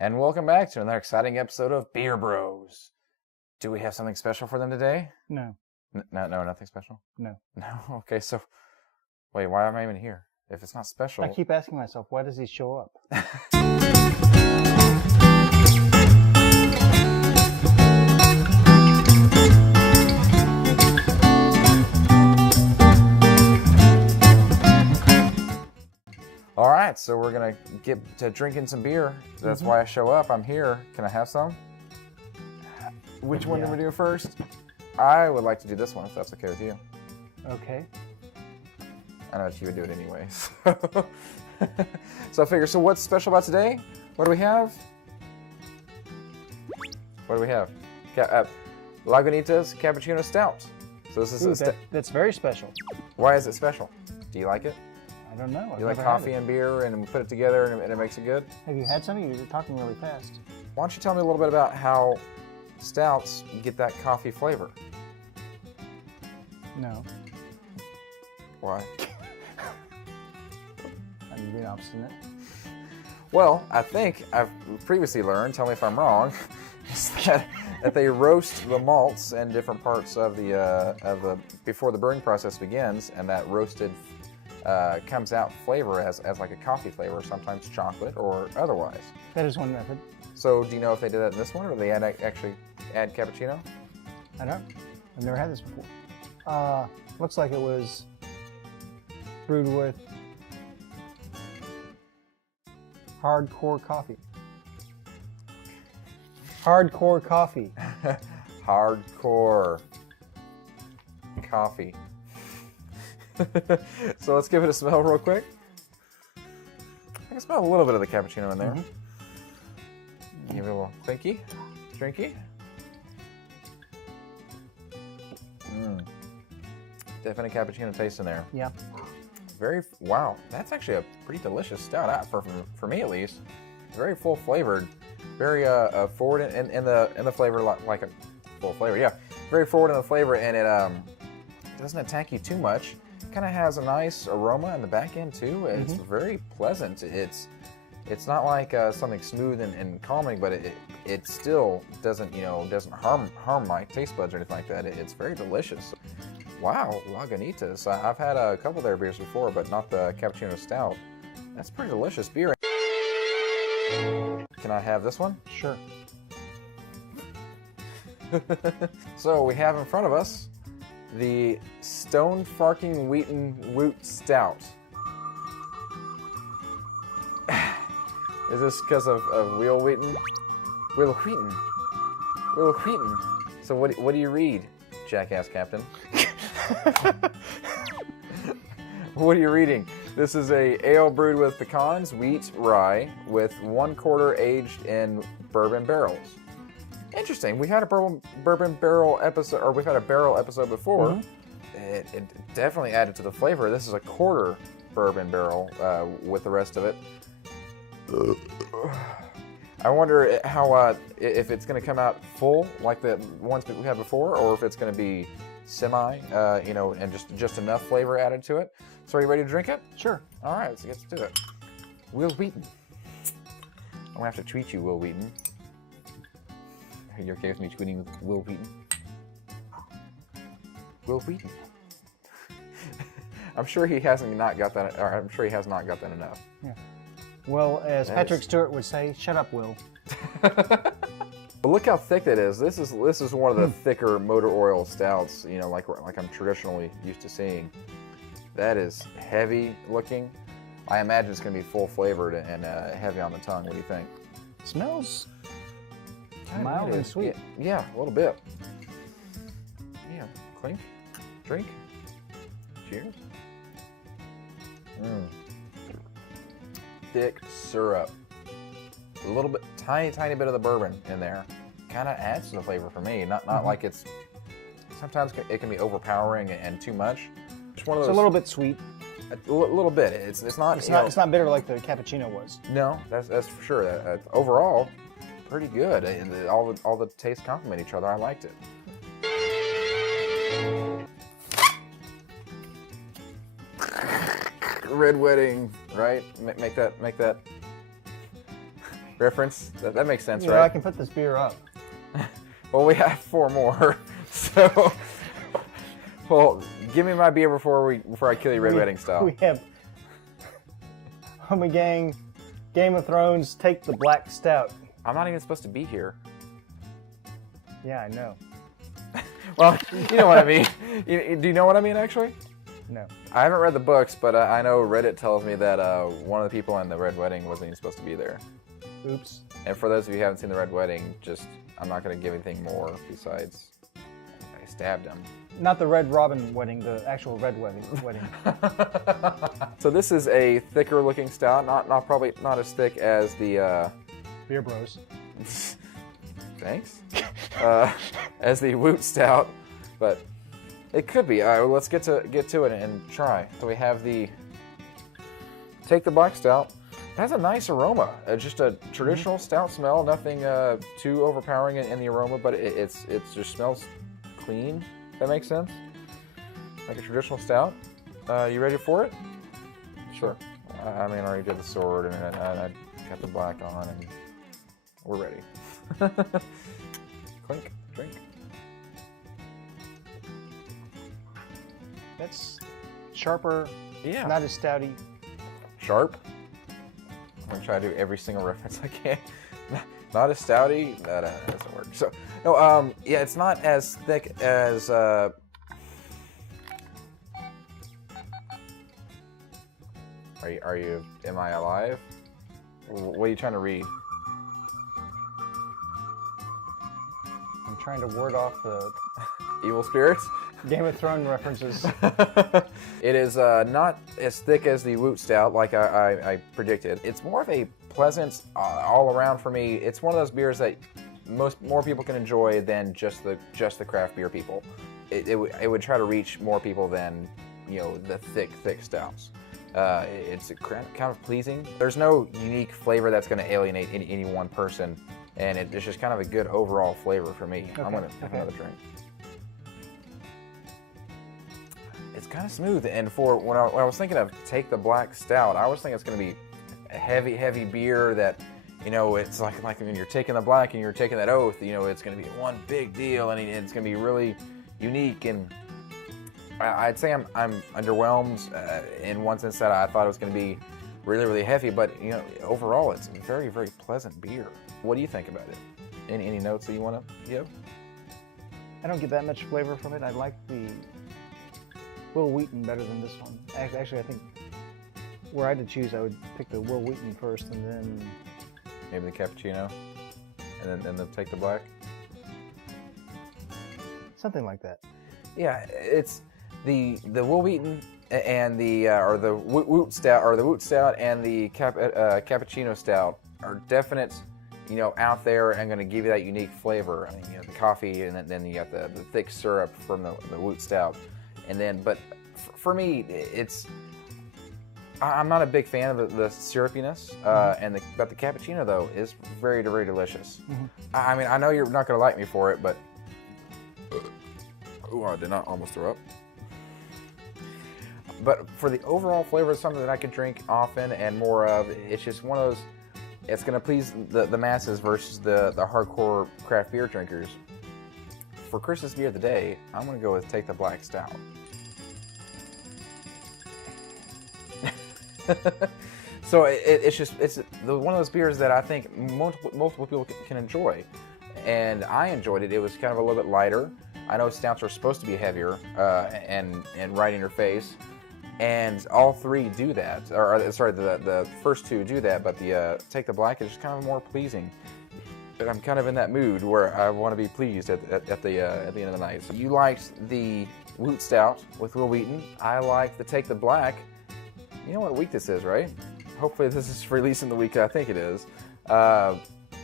And welcome back to another exciting episode of Beer Bros. Do we have something special for them today? No. No, nothing special? No. No? Okay, so, wait, why am I even here? If it's not special... I keep asking myself, why does he show up? All right, so we're going to get to drinking some beer. That's why I show up. I'm here. Can I have some? Which one do we do first? I would like to do this one, if that's okay with you. Okay. I know that you would do it anyways. So I figure, so what's special about today? What do we have? What do we have? Lagunitas Cappuccino Stout. So this is that's very special. Why is it special? Do you like it? I don't know. You like coffee and beer and we put it together and it makes it good? Have you had some? You're talking really fast. Why don't you tell me a little bit about how stouts get that coffee flavor? No. Why? I'm being obstinate. Well, I think I've previously learned, tell me if I'm wrong, is that they roast the malts in different parts of the before the brewing process begins, and that roasted comes out flavor as like a coffee flavor, sometimes chocolate or otherwise. That is one method. So do you know if they did that in this one, or they actually add cappuccino? I don't. I've never had this before. Looks like it was brewed with hardcore coffee. Hardcore coffee. Hardcore coffee. So let's give it a smell real quick. I can smell a little bit of the cappuccino in there. Give it a little clinky, drinky. Definite cappuccino taste in there. Yeah. Wow, that's actually a pretty delicious stout, for me at least. Very full flavored, very forward in the flavor, like a full flavor. Yeah, very forward in the flavor, and it doesn't attack you too much. Kind of has a nice aroma in the back end too. It's very pleasant. It's not like something smooth and calming, but it still doesn't harm my taste buds or anything like that. It's very delicious. Wow, Lagunitas. I've had a couple of their beers before, but not the Cappuccino Stout. That's pretty delicious beer. Can I have this one? Sure. So we have in front of us the Farking Wheat Stout. Is this because of Will Wheaton? Will Wheaton. Will Wheaton. So what do you read, jackass captain? What are you reading? This is a ale brewed with pecans, wheat, rye, with 1/4 aged in bourbon barrels. Interesting. We had a bourbon barrel episode, or we've had a barrel episode before. It definitely added to the flavor. This is a 1/4 bourbon barrel with the rest of it. I wonder how if it's going to come out full like the ones we had before, or if it's going to be semi, and just enough flavor added to it. So are you ready to drink it? Sure. All right, let's get to it. Will Wheaton. I'm gonna have to tweet you, Will Wheaton. Are you okay with me tweeting with Will Wheaton? Will Wheaton. I'm sure he has not got that enough. Yeah. Well, as Patrick Stewart would say, shut up, Will. But look how thick that is. This is one of the thicker motor oil stouts, like I'm traditionally used to seeing. That is heavy looking. I imagine it's going to be full flavored and heavy on the tongue. What do you think? Smells mild and sweet. Yeah, a little bit. Yeah, clink, drink. Cheers. Thick syrup. A little bit, tiny bit of the bourbon in there. Kind of adds to the flavor for me. Not like it's. Sometimes it can be overpowering and too much. It's one of those. It's a little bit sweet. A little bit. It's not. It's not bitter like the cappuccino was. No, that's for sure. Overall, pretty good. All the tastes complement each other. I liked it. Red Wedding, right? Make that. reference. That makes sense, You know, right? I can put this beer up. Well, we have 4 more, so. Well, give me my beer before I kill you, Red Wedding style. We have Homie Gang, Game of Thrones, Take the Black Stout. I'm not even supposed to be here. Yeah, I know. Well, you know what I mean. Do you know what I mean, actually? No. I haven't read the books, but I know Reddit tells me that one of the people in the Red Wedding wasn't even supposed to be there. Oops. And for those of you who haven't seen the Red Wedding, I'm not going to give anything more besides I stabbed him. Not the Red Robin wedding, the actual Red wedding. So this is a thicker looking stout, probably not as thick as the Beer Bros. Thanks. As the Woot Stout, but it could be. All right, well, let's get to it and try. So we have the Take the Black Stout. It has a nice aroma. Just a traditional stout smell. Nothing too overpowering in the aroma, but it just smells clean. That makes sense. Like a traditional stout. You ready for it? Sure. I mean, I already did the sword, and I kept the black on, and we're ready. Clink, drink. That's sharper. Yeah. Not as stouty. Sharp. I'm gonna try to do every single reference I can. Not as stouty. That doesn't work. So no. Yeah, it's not as thick as. Are you? Am I alive? What are you trying to read? I'm trying to ward off the Evil spirits. Game of Thrones references. It is not as thick as the Woot Stout, like I predicted. It's more of a pleasant all around for me. It's one of those beers that more people can enjoy than just the craft beer people. It would try to reach more people than the thick stouts. It's kind of pleasing. There's no unique flavor that's going to alienate any one person, and it's just kind of a good overall flavor for me. Okay, I'm going to have another drink. It's kind of smooth, and for when I was thinking of Take the Black Stout, I was thinking it's going to be a heavy beer that, it's like when you're taking the black and you're taking that oath, it's going to be one big deal, and it's going to be really unique. And I'd say I'm underwhelmed in one sense that I thought it was going to be really heavy, but overall it's a very pleasant beer. What do you think about it? Any notes that you want to give? I don't get that much flavor from it. I like the Will Wheaton better than this one. Actually, I think were I to choose, I would pick the Will Wheaton first, and then maybe the Cappuccino, and then Take the Black. Something like that. Yeah, it's the Will Wheaton and the Woot Stout and the Cappuccino Stout are definite, out there and going to give you that unique flavor. I mean, the coffee, and then you got the thick syrup from the Woot Stout. And then, but for me, I'm not a big fan of the syrupiness, but the cappuccino though is very delicious. Mm-hmm. I mean, I know you're not gonna like me for it, but I did not almost throw up. But for the overall flavor, it's something that I could drink often and more of. It's just one of those. It's gonna please the masses versus the hardcore craft beer drinkers. For Chris's beer of the day, I'm gonna go with Take the Black Stout. So it's one of those beers that I think multiple people can enjoy, and I enjoyed it. It was kind of a little bit lighter. I know stouts are supposed to be heavier and right in your face, and all three do that. Or sorry, the first two do that, but the Take the Black is just kind of more pleasing. And I'm kind of in that mood where I want to be pleased at the end of the night. So you liked the Woot Stout with Will Wheaton. I like the Take the Black. You know what week this is, right? Hopefully this is releasing the week I think it is.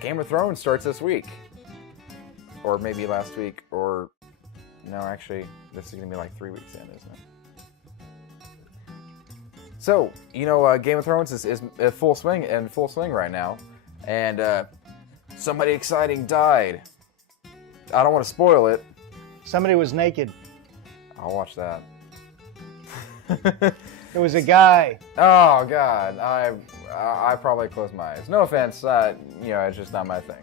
Game of Thrones starts this week. Or maybe last week, or no, actually, this is going to be like 3 weeks in, isn't it? So, Game of Thrones is in full swing right now. And somebody exciting died. I don't want to spoil it. Somebody was naked. I'll watch that. It was a guy. Oh God, I probably closed my eyes. No offense, it's just not my thing.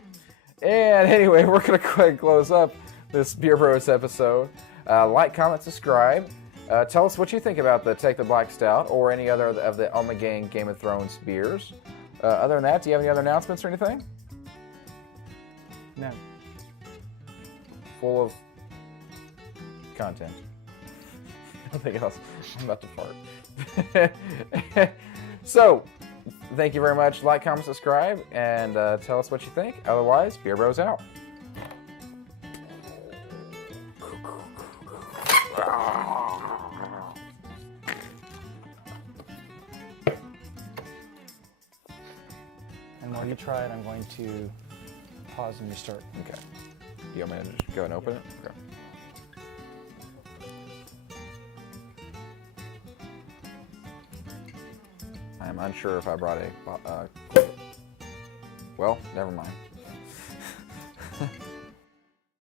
And anyway, we're gonna go ahead and close up this Beer Bros episode. Like, comment, subscribe. Tell us what you think about the Take the Black Stout or any other of the On the Gang Game of Thrones beers. Other than that, do you have any other announcements or anything? No. Full of content. Nothing else. I'm about to fart. So, thank you very much. Like, comment, subscribe, and tell us what you think. Otherwise, Beer Bros out. And while you try it, I'm going to pause and restart. Okay. You want me to just go and open it? Okay. I'm unsure if I brought a... well, never mind.